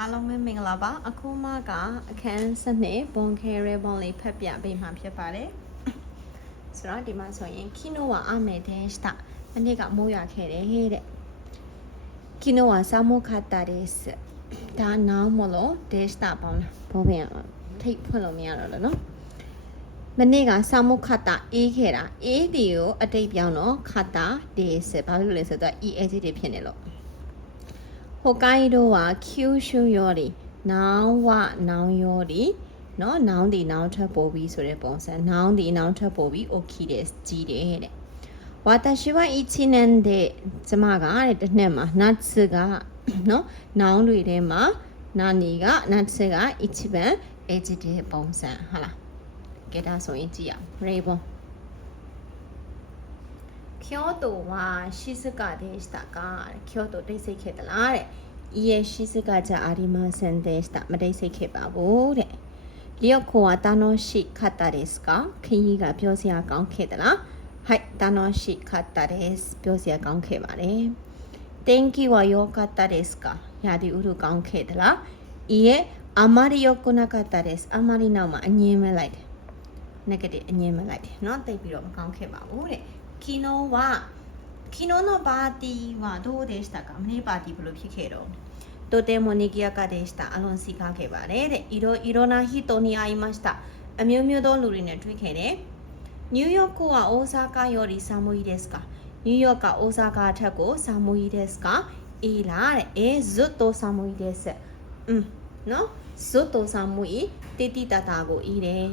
အားလုံးပဲမင်္ဂလာပါအခုမှကအခန်းစနစ်ဘွန်ခဲရဲဘွန်လေးဖတ်ပြပေးမှာဖြစ်ပါတယ်ဆိုတော့ဒီမှာဆိုရင်ခီနိုဝါအမေဒက်စတာမနေ့ကမိုးရွာခဲ့တယ်ဟဲ့တဲ့ခီနိုဝါဆာမိုခတ်တာဒက်စ်ဒါနောင်မလို့ဒက်စတာပေါင်းဘောပင်ထိတ်ဖွင့်လို့မရတော့လို့နော်မနေ့ကဆာမိုခတ်တာအေးခဲ့တာအေးဒီကိုအတိတ်ပြောင်းတော့ခတ်တာဒက်စ်ဘာလို့လဲဆိုတော့ e adjective ဖြစ်နေလို့ ဟိုကိုင်းတို့ဟာကျူရှူယောဒီနောင်ဝနောင်ယောဒီနော်နောင်ဒီနောင်ထပ်ပို့ပြီးဆိုတဲ့ပုံစံနောင်ဒီနောင်ထပ်ပို့ပြီး okay တဲ့ကြီးတယ်တဲ့ဝါတရှိဝအီချီနန်တဲ့ကျမကတဲ့တစ်နှစ်မှာနတ်စကနော်နောင်တွေထဲမှာနာနီကနတ်စကအီချီဘန်အေဂျီတဲ့ပုံစံဟုတ်လားကဲဒါဆိုရင်ကြည့်အောင်ရေဘွန် 京都は静かでしたが京都တိတ်ဆိတ်ခဲ့သလားတဲ့いいえ静かじゃありませんでしたမတိတ်ဆိတ်ခဲ့ပါဘူးတဲ့လျော့ခေါ်は楽しかったですかခရီးကပြောစရာကောင်းခဲ့သလားはい楽しかったですပြောစရာကောင်းခဲ့ပါတယ်天気は良かったですかရာသီဥတုကောင်းခဲ့သလားいいえあまり良くなかったですあまりနောက်မှာအငြင်းမဲ့လိုက်တယ် negative အငြင်းမဲ့လိုက်တယ်เนาะတိတ်ပြီးတော့မကောင်းခဲ့ပါဘူးတဲ့ 昨日は昨日のパーティーはどうでしたか？ねパーティーブプロピケロとてもにぎやかでした。アロンシカケバレでいろいろな人に会いました。あみょみょどんるりのつケレ。ニューヨークは大阪より寒いですか？ニューヨークは大阪チェコ寒いですか？いらえずっと寒いです。うん。の？ずっと寒い？ててたたごいれ。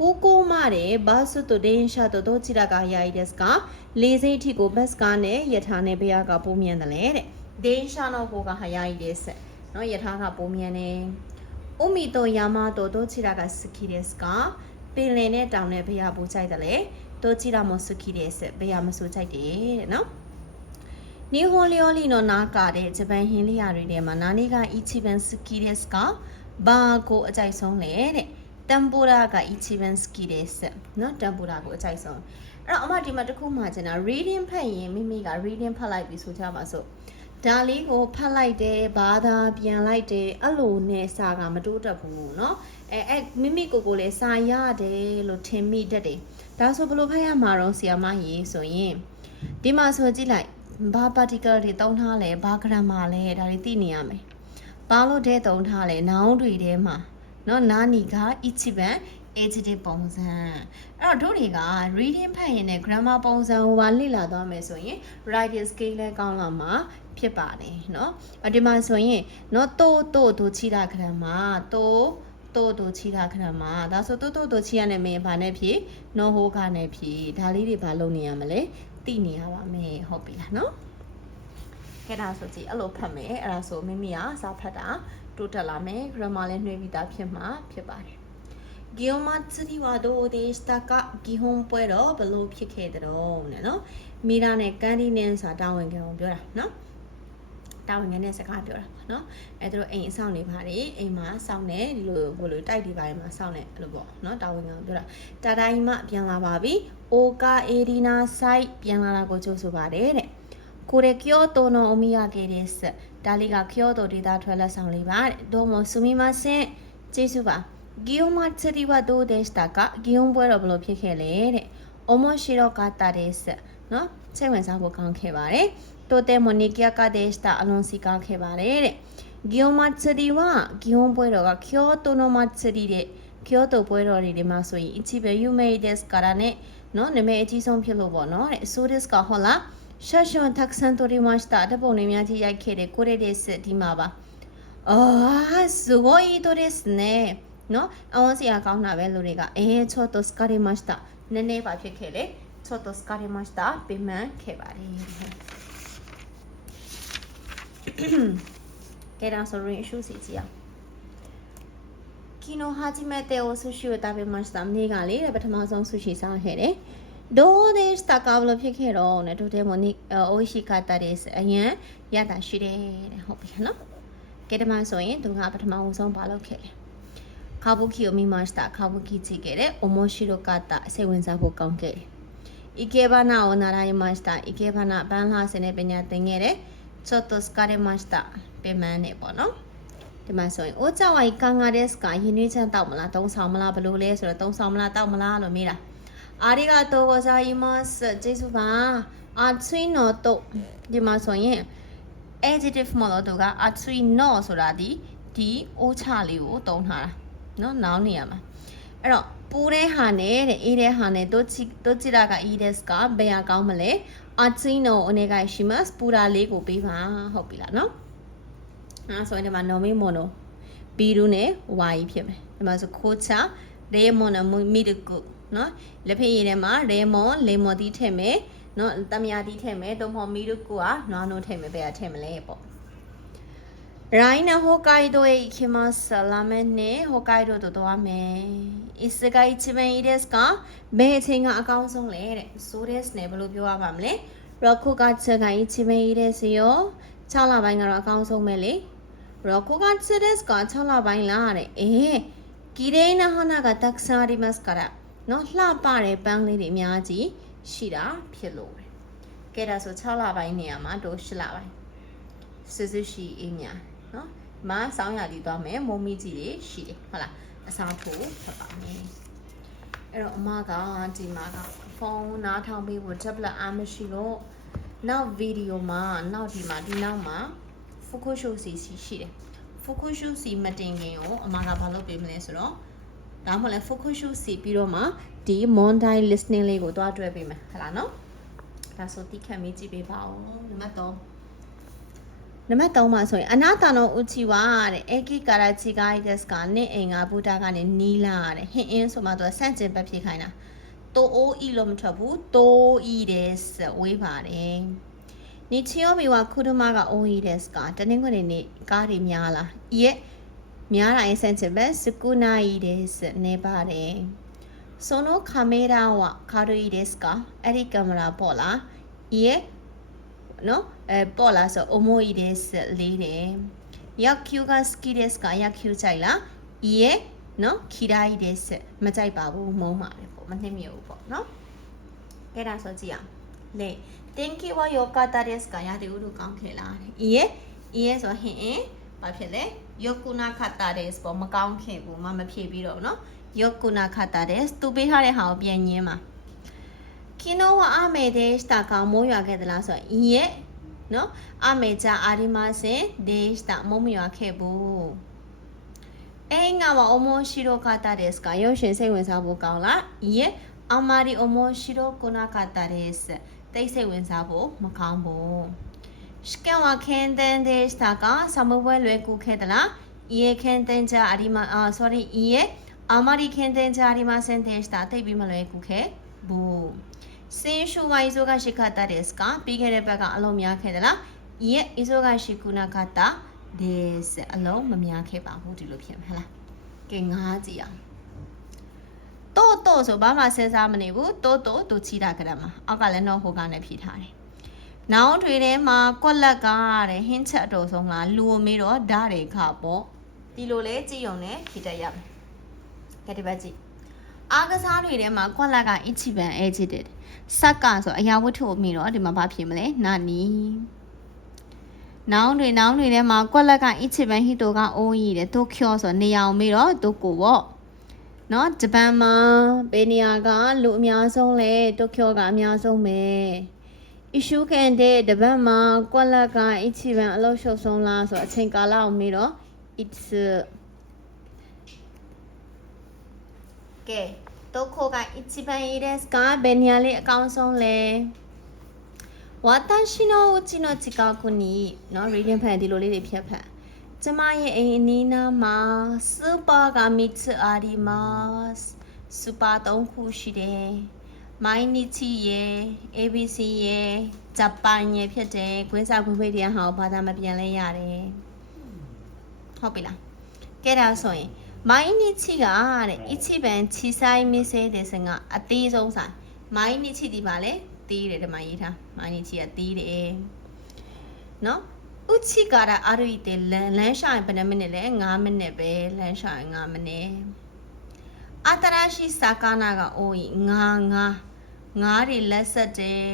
ကိုကိုမတဲ့ဘာစုတဒင်းရှာတတို့ချိတာကယာရီဒက်စကလေစိတ်ထိကိုဘတ်စကနဲ့ယထာနဲ့ဘရကပုံမြန်တယ်လေတဲ့ဒင်းရှာတော့ကိုကဟယာရီဒက်စနော်ယထာကပုံမြန်နေဥမီတော်ယာမတော်တို့ချိတာကစခီဒက်စကပင်လယ်နဲ့တောင်နဲ့ဘရပူချိုက်တယ်လေတို့ချိတာမစခီဒက်စဘရမစူချိုက်တယ်တဲ့နော်နီဟိုလျောလီနော်နာကာတဲ့ဂျပန်ဟင်းလျာတွေထဲမှာနာနီကအီချီဘန်စကီဒက်စကဘာကိုအကြိုက်ဆုံးလဲတဲ့ တမ်ပူရာက ichiban ski ですเนาะတမ်ပူရာကိုအကြိုက်ဆုံးအဲ့တော့အမဒီမှာတစ်ခုမှကျင်တာ reading ဖတ်ရင်မိမိက reading ဖတ်လိုက်ပြီဆိုကြပါစို့ဒါလေးကိုဖတ်လိုက်တယ်ဘာသာပြန်လိုက်တယ်အဲ့လိုနဲ့စာကမတိုးတက်ဘူးเนาะအဲအဲမိမိကိုကိုလည်းစာရတယ်လို့ထင်မိတတ်တယ်ဒါဆိုဘယ်လိုဖတ်ရမှာတော့ဆီယာမကြီးဆိုရင်ဒီမှာဆိုကြည့်လိုက်ဘာ particle တွေတုံးထားလဲဘာ grammar လဲဒါတွေသိနေရမယ်ဘာလို့တဲ့တုံးထားလဲ noun တွေထဲမှာ เนาะနာနီက一番 adjective ပုံစံအဲ့တော့တို့တွေက reading ဖတ်ရင်လည်း grammar ပုံစံဟိုပါလေ့လာသွားမယ်ဆိုရင် writing skill လည်းကောင်းလာမှာဖြစ်ပါတယ်เนาะအဒီမှာဆိုရင်เนาะတိုးတိုးတို့ချီတာ grammar တိုးတိုးတို့ချီတာ grammar ဒါဆိုတိုးတိုးတို့ချီရနေမင်းဘာနဲ့ဖြစ် no ဟိုကနဲ့ဖြစ်ဒါလေးတွေဘာလုပ်နေရမလဲသိနေရပါမယ်ဟုတ်ပြီလားเนาะကဲဒါဆိုကြည့်အဲ့လိုဖတ်မယ်အဲ့ဒါဆိုမိမိကစာဖတ်တာ တိုးတက်လာမယ်ဂရမာလည်းနှွေးပြီးသားဖြစ်မှာဖြစ်ပါတယ် Guillaume Tsiri wa do de staka Gihon pwe တော့ဘလို့ဖြစ်ခဲ့တဲ့တော့နဲ့နော်မိရာနဲ့ကန်ဒီနင်းဆိုတာတာဝန်ခံအောင်ပြောတာနော်တာဝန်ခံတဲ့စကားပြောတာပေါ့နော်အဲသူတို့အိမ်အဆောင်နေပါတယ်အိမ်မှာစောင့်နေဒီလိုဘလိုတိုက်ဒီပိုင်းမှာစောင့်နေအဲ့လိုပေါ့နော်တာဝန်ခံပြောတာတာတိုင်းမပြန်လာပါပြီအိုကာအေဒီနာဆိုင်ပြန်လာတာကိုကြိုးဆိုပါတယ်တဲ့ကိုရကီယိုတိုနိုအိုမီယာကေဒက်စ် ဒါလေးကကီယိုတိုဒေတာထွက်လက်ဆောင်လေးပါတဲ့ဒိုမိုဆူမီမဆင်ကျေးဇူးပါဂီယိုမချရီဝဒိုဒက်စတာကဂီယုံပွဲတော့ဘလို့ဖြစ်ခဲ့လဲတဲ့အမရှိရောကတာဒက်စနော်စိတ်ဝင်စားဖို့ကောင်းခဲ့ပါတယ်တိုတဲမိုနီကီယာကဒက်စတာအလွန်စီကောင်းခဲ့ပါတယ်တဲ့ဂီယိုမချရီဝဂီယုံပွဲတော့ကကီယိုတိုနိုမချရီတဲ့ကီယိုတိုပွဲတော်တွေဒီမှာဆိုရင်အချီပဲယူမေဒက်စကာရနဲ့နော်နာမည်အကြီးဆုံးဖြစ်လို့ပေါ့နော်တဲ့ဆိုဒစ်ကဟောလား ရှော့ရှွန်တက်ဆန်တိုရီမတ်တာတပုံလေးများကြီးရိုက်ခဲ့တဲ့ကိုရဲဒက်စဒီမှာပါအာすごい人ですねနော်အဝန်းစီယာကောင်းတာပဲလူတွေကအဲချော့တိုစကာရီမတ်တာနည်းနည်းပါဖြစ်ခဲ့လေချော့တိုစကာရီမတ်တာပြင်မှန်ခဲ့ပါတယ်ကဲဒါဆိုရင်အရှုစီကြည့်အောင်昨日初めてお寿司を食べましたမနေ့ကလေပထမဆုံးဆူရှီစားခဲ့တယ် どうでしたかဘလို့ဖြစ်ခဲ့တော့ねとてもに美味しかったですအရင်ရတာရှိတယ်တဲ့ဟုတ်ပြီနော်ကဲဒီမှာဆိုရင်သူကပထမဆုံးဘာလုပ်ခဲ့လဲカブキを見ました。カブキチゲで面白かった。セブンサフォカンケ。イケバナを習いました。イケバナ、バンハーセネベニャテンゲレ。ちょっと疲れました。ペマネボの。 ဒီမှာဆိုရင်အိုးကြောက်ဝိုင်ကန်ငါတဲ့စကရင်းနှီးချမ်းတောက်မလားသုံးဆောင်မလားဘယ်လိုလဲဆိုတော့သုံးဆောင်မလားတောက်မလားလို့မေးတာ အာရီဂါတိုဂိုဇာယီမတ်ကျေးဇူးပါအာချွိနိုတိုဒီမှာဆိုရင် adjective မလို့သူကအချွိနောဆိုတာဒီဒီအိုးချလေးကိုတုံးထားတာเนาะနောင်းနေရမှာအဲ့တော့ပူတဲ့ဟာနဲ့တဲ့အေးတဲ့ဟာနဲ့တို့ချီတို့ချီတာကအီးတဲ့စကဘယ်ဟာကောင်းမလဲအချွိနိုအနေကရှိမတ်ပူတာလေးကိုပေးပါဟုတ်ပြီလားเนาะအဲ့ဆိုရင်ဒီမှာ normal mono ဘီရူနဲ့ y ဖြစ်မယ်ဒီမှာဆိုခိုးချရေမွန်နဲ့မီတကု နော်လက်ဖက်ရည်ထဲမှာရေမွန်လေမွန်သီးထည့်မယ်နော်တမယာသီးထည့်မယ်သုံးဖို့မီတို့ကိုကနွားနိုးထည့်မယ်ဘယ်ကထည့်မလဲပေါ့ရိုင်းနဟိုကိုင်ဒိုရဲ့ခင်မဆလာမဲနဲ့ဟိုကိုင်ဒိုတို့သွားမယ်အစ်စကိုင်ချမန်အီဒက်စ်ကဘယ်အချိန်ကအကောင်းဆုံးလဲတဲ့ဆိုဒက်စ်နဲ့ဘယ်လိုပြောရပါမလဲရော့ခုကချကန်ချမန်အီဒက်စ်ရော6လပိုင်းကတော့အကောင်းဆုံးပဲလေရော့ခုကချဒက်စ်က6လပိုင်းလားတဲ့အေးကိရေနဟနာကတက်ဆာရီမတ်စကာရာ เนาะလှပတဲ့ပန်းလေးတွေအများကြီးရှိတာဖြစ်လို့ပဲကဲဒါဆို6လပိုင်းနေရာမှာတို့8လပိုင်းစုစုရှိအေးညာเนาะမဆောင်းရည်သွားမယ်မုံမီကြီးတွေရှိတယ်ဟုတ်လားအစားထိုးဖတ်ပါမယ်အဲ့တော့အမကဒီမှာကဖုန်းနားထောင်ပေးဖို့ tablet အားမရှိတော့နောက်ဗီဒီယိုမှာနောက်ဒီမှာဒီနောက်မှာ Fukushu စီရှိတယ် Fukushu စီမတင်ခင်ကိုအမကဘာလုပ်ပေးမလဲဆိုတော့ ဒါမှမဟုတ်လဲ focus shoot စီပြီးတော့မှဒီ Monday listening လေးကိုတွားတွဲပေးမယ်ဟလာနော်ဒါဆိုတိခတ်မေးကြည့်ပေးပါဦးနံပါတ်3နံပါတ်3မှာဆိုရင်အနာတာနောဥချီဝါတဲ့အေကီကာရာချီဂိုင်ဒက်စကနေအင်္ဂါဘူတာကနေနီးလာတဲ့ဟင်အင်းဆိုမှသူကဆန့်ကျင်ဘက်ဖြစ်ခိုင်းတာတိုအိုအီလို့မထွက်ဘူးတိုအီတဲ့ဝေးပါတယ်နီချီယိုမီဝါခုဒမကအိုအီတဲ့စကတနင်္ဂနွေနေ့ကားတွေများလားဤရဲ့ များတာရဲ့ဆန့်ကျင်ဘက်စကူနာအီတဲ့နေပါတယ်そのカメラは軽いですかအဲ့ဒီကင်မရာပေါ့လားいえနော်အဲပေါ့လားဆို重いですလေးတယ်野球が好きですか野球ကြိုက်လားいえနော်嫌いですမကြိုက်ပါဘူးမုန်းပါတယ်ပေါ့မနှိမ့်မြဘူးပေါ့နော်ကဲဒါဆိုကြည့်အောင်လေ天気は良かったですかရာသီဥတုကောင်းခဲ့လားいえいえဆိုဟင်အင်းဘာဖြစ်လဲ ယောကုနာခတာတဲ့ပေါ့မကောင်းခင်ကိုမမဖြေပြီးတော့နော်ယောကုနာခတာတဲ့သူပေးထားတဲ့ဟာကိုပြန်ညင်းပါကီနိုဝအမေဒေရှတာကောင်မိုးရွာခဲ့သလားဆိုတော့ယေနော်အမေချာအာရီမစင်ဒေရှတာမိုးမရွာခဲ့ဘူးအိမ်ကမအမရှိတော့ခတာတဲ့စကရုပ်ရှင်စိတ်ဝင်စားဖို့ကောင်းလားယေအမာရီအမရှိတော့ကုနာခတာတဲ့တိတ်စိတ်ဝင်စားဖို့မကောင်းဘူး Shkenwa kenten deshita ka samubwe lweku kedala iye kenten ja arima uh, sorry iye amari kenten ja arimasen deshita သိပြီးမလွယ်ကူခဲ့ဘူးစင်ရှူဝိုင်ဆိုကရှိခတာတဲ့စကပြီးခဲ့တဲ့ဘက်ကအလုံးများခဲ့သလား။ yes အဆိုကရှိခုနာခတာ this အလုံးမများခဲ့ပါဘူးဒီလိုဖြစ်မှာလား။ကဲငါးကြည့်အောင်။တိုးတိုးဆိုဘာမှစဉ်းစားမနေဘူး။တိုးတိုးသူချီတာကြမှာ။အောက်ကလည်းတော့ဟိုကနေဖြေထားတယ်။ နောင်ထွေထဲမှာကွက်လက်ကတဲ့ဟင်းချက်အတော်ဆုံးလားလူအမေတော့ဓာတ်တွေခပေါ့ဒီလိုလဲကြည့်ုံနဲ့ဖြည့်တတ်ရမယ်ကဲဒီဘက်ကြည့်အားကစားတွေထဲမှာကွက်လက်က ichiban agitated စက်ကဆိုအရာဝတ္ထုအမိတော့ဒီမှာဘာဖြစ်မလဲနာနီနောင်တွေနောင်တွေထဲမှာကွက်လက်က ichiban hito ကအိုးကြီးတယ်တိုကျိုဆိုနေရာအောင်မိတော့တိုကိုပေါ့နော်ဂျပန်မှာဘယ်နေရာကလူအများဆုံးလဲတိုကျိုကအများဆုံးပဲ ။ issue ကန်တဲ့တပတ်မှာကွက်လက်က Ichiban အလုပ်ရှုပ်ဆုံးလားဆိုအချိန်ကာလအောင်မေးတော့ it's ကဲတို့ခိုက Ichiban いいですかဘယ်နေရာလေးအကောင်းဆုံးလဲ။ဝါတန်ရှိနိုဥချီနိုချီကာကိုနီနော် reading ဖန်ဒီလိုလေးတွေဖြတ်ဖတ်ကျမရဲ့အိမ်အနီးနားမှာစူပါကမီချာရီမတ်စူပါ၃ခုရှိတယ်။ မိုင်းနီချီရယ် ABC ရယ်ဂျပန်ရယ်ဖြစ်တယ်ခွင်းစာခွေးခွေးတရားဟောဘာသာမပြန်လဲရတယ်ဟုတ်ပြီလားကဲဒါဆိုရင်မိုင်းနီချီကတဲ့အချီပန်ချီဆိုင်မင်းစေးတဲ့စင်ကအသေးဆုံးဆိုင်မိုင်းနီချီဒီပါလေသေးတယ်ဒီမှာရေးထားမိုင်းနီချီကသေးတယ်နော်ဥချိကာရအရိတေလန်လန်းဆိုင်ဘယ်နှမိနစ်လဲ9မိနစ်ပဲလန်းဆိုင်9မိနစ်အတရာရှိစာကနာကအိုးငါငါ ငါတွေလက်ဆက်တယ်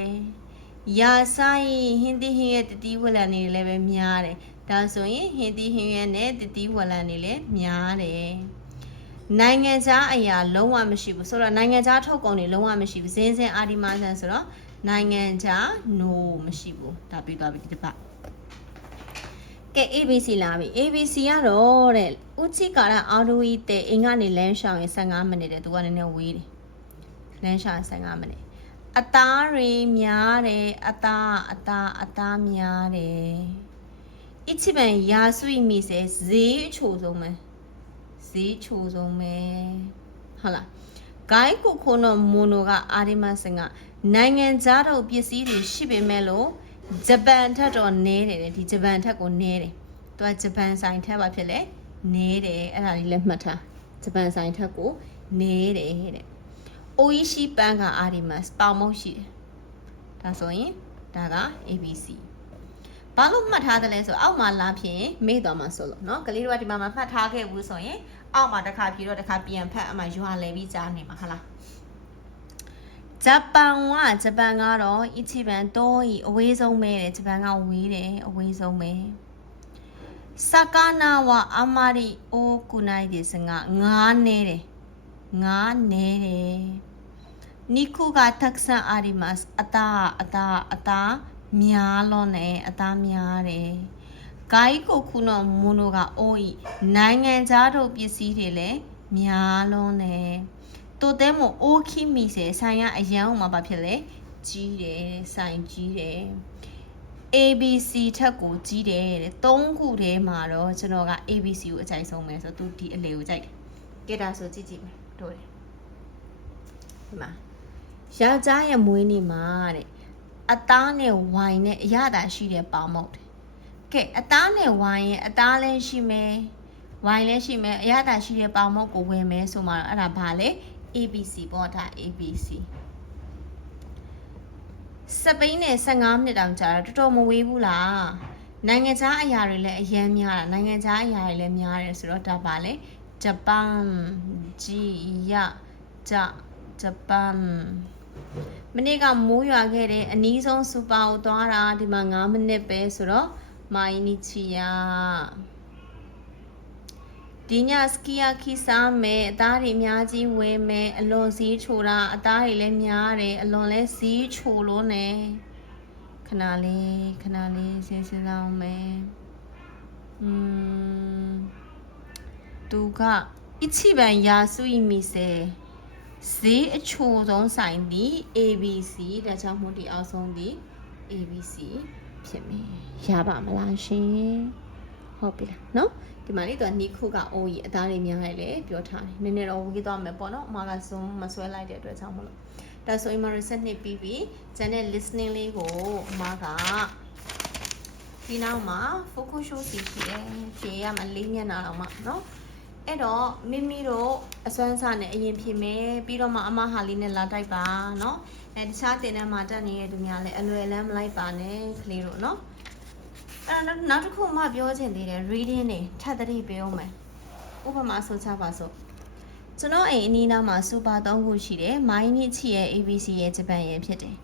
ရာဆိုင်ဟင်းသီးဟင်းရဲ့တတိဝလန်နေလည်းပဲများတယ်ဒါဆိုရင်ဟင်းသီးဟင်းရွက်နဲ့တတိဝလံတွေလည်းများတယ်နိုင်ငံခြားအရာလုံးဝမရှိဘူးဆိုတော့နိုင်ငံခြားထုတ်ကုန်တွေလုံးဝမရှိဘူးဇင်းစင်အာဒီမာဆန်ဆိုတော့နိုင်ငံခြား no မရှိဘူးဒါပြီးသွားပြီဒီတစ်ပတ်ကဲ ABC လာပြီ ABC ကတော့တဲ့ဥချိကာရအာဒူဤတဲ့အိမ်ကနေလမ်းရှောင်ရင်15မိနစ်တဲ့သူကနည်းနည်းဝေးတယ်လမ်းရှောင်ရင်15မိနစ် အသားတွေများတယ်အသားအသားအသားများတယ်一七本压水米是ဈေးအချိုဆုံးပဲဈေးချိုဆုံးပဲဟုတ်လားဂိုင်းကိုခိုနိုမိုနိုကအာရီမစင်ကနိုင်ငံခြားတော့ပစ္စည်းတွေရှိပေမဲ့လို့ဂျပန်ထက်တော့နည်းတယ်တဲ့ဒီဂျပန်ထက်ကိုနည်းတယ်သူကဂျပန်ဆိုင်ထက်ပါဖြစ်လဲနည်းတယ်အဲ့ဒါလေးလည်းမှတ်ထားဂျပန်ဆိုင်ထက်ကိုနည်းတယ်တဲ့ အိုအီရှိပန်းကအာရီမတ်ပေါင်မုတ်ရှိတယ်ဒါဆိုရင်ဒါက ABC ဘာလို့မှတ်ထားတယ်လဲဆိုအောက်မှာလာဖြစ်ရင်မေ့သွားမှာဆိုလို့เนาะကလေးတို့ကဒီမှာမှမှတ်ထားခဲ့ဘူးဆိုရင်အောက်မှာတစ်ခါပြီးတော့တစ်ခါပြန်ဖတ်အမှရွာလဲပြီးကြားနေမှာဟုတ်လားဂျပန်ကဂျပန်ကတော့အချီပန်တော့ဤအဝေးဆုံးပဲတဲ့ဂျပန်ကဝေးတယ်အဝေးဆုံးပဲစကာနာဝအမာရီအိုကုနိုင်ဒီစငါငားနေတယ် ငားနေတယ်နီခုကတက်ဆန်အာရီမတ်အတာအတာအတာများလွန်တယ်အသားများတယ်ဂိုင်းကိုခုနော်မိုနိုကအိုးဤနိုင်ငံခြားတို့ပစ္စည်းတွေလည်းများလွန်တယ်တိုတဲမို့အိုးခိမီစေဆိုင်ရအရန်မှာဘာဖြစ်လဲကြီးတယ်ဆိုင်ကြီးတယ် ABC ထက်ကိုကြီးတယ်တဲ့သုံးခုထဲမှာတော့ကျွန်တော်က ABC ကိုအကြိုက်ဆုံးပဲဆိုတော့သူဒီအလေကိုကြိုက်တယ်ကဲဒါဆိုကြည့်ကြည့်မယ် တို့တယ်ဒီမှာယောက်ျားရဲ့မွေးနေ့မှာတဲ့အသားနဲ့ဝိုင်နဲ့အရသာရှိတဲ့ပေါင်မုတ်တယ်ကဲအသားနဲ့ဝိုင်ရဲ့အသားလည်းရှိမယ်ဝိုင်လည်းရှိမယ်အရသာရှိတဲ့ပေါင်မုတ်ကိုဝယ်မယ်ဆိုမှတော့အဲ့ဒါဘာလဲ ABC ပေါ့ဒါ ABC စပိန်နဲ့15မိနစ်တောင်ကြာတော့တော်တော်မဝေးဘူးလားနိုင်ငံခြားအရာတွေလည်းအများများတာနိုင်ငံခြားအရာတွေလည်းများတယ်ဆိုတော့ဒါပါလေ ဂျပန်ဂျီယဂျဂျပန်မနေ့ကမိုးရွာခဲ့တယ်အနီးဆုံးစူပါကိုသွားတာဒီမှာ9မိနစ်ပဲဆိုတော့မိုင်းနီချီယာဒီညစကီယာခီစားမယ်အသားတွေအများကြီးဝယ်မယ်အလွန်စည်းချိုတာအသားတွေလည်းများတယ်အလွန်လဲစည်းချိုလို့နေခဏလေးခဏလေးစဉ်းစားအောင်မယ်อืม သူကအချိပန်ယာစုဤမီစေဈေးအချိုဆုံးဆိုင်သည် ABC ဒါကြောင့်မို့ဒီအောက်ဆုံးသည် ABC ဖြစ်မယ်ရပါမလားရှင်ဟုတ်ပြီလားเนาะဒီမှာလေးသူကနီခုကအိုးကြီးအသားတွေများတယ်လေပြောထားတယ်နည်းနည်းတော့ဝေးသွားမယ်ပေါ့နော်အမက zoom မဆွဲလိုက်တဲ့အတွက်ကြောင့်မလို့ဒါဆိုရင်မ reset နှစ်ပြီးပြီကျန်တဲ့ listening လေးကိုအမကဒီနောက်မှာ focus show စီရှိတယ်ဖြေရမှာလေးမျက်နှာတော့မှเนาะ အဲ့တော့မိမိတို့အစွမ်းစားနဲ့အရင်ဖြစ်မယ်ပြီးတော့မှအမဟာလေးနဲ့လာတိုက်ပါเนาะအဲတခြားတင်တဲ့မှာတက်နေတဲ့သူများလည်းအလွယ်လမ်းမလိုက်ပါနဲ့ကလေးတို့เนาะအဲ့တော့နောက်တစ်ခုမှပြောချင်သေးတယ် reading တွေထပ်သတိပေးအောင်မယ်ဥပမာဆိုချပါစို့ကျွန်တော်အိမ်အနီးနားမှာစူပါ၃ခုရှိတယ်မိုင်းနီချီရဲ့ ABC ရဲ့ဂျပန်ရဲ့ဖြစ်တယ်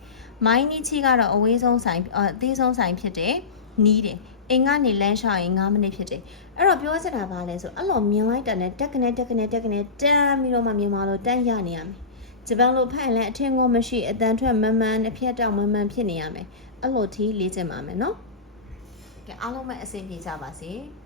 မိုင်းနီချီကတော့အဝေးဆုံးဆိုင်အသေးဆုံးဆိုင်ဖြစ်တယ်နီးတယ် အိမ်ကနေလမ်းလျှောက်ရင်9မိနစ်ဖြစ်တယ်အဲ့တော့ပြောချင်တာပါလဲဆိုအဲ့လိုမြင်လိုက်တာနဲ့တက်ကနေတက်ကနေတက်ကနေတန်းပြီးတော့မှမြင်มาလို့တန်းရနေရမယ်ဂျပန်လိုဖတ်ရင်လည်းအထင်ကောမရှိအတန်ထွက်မမှန်အဖြတ်တောက်မမှန်ဖြစ်နေရမယ်အဲ့လိုထီးလေးချင်ပါမယ်နော်ကဲအားလုံးပဲအဆင်ပြေကြပါစေ။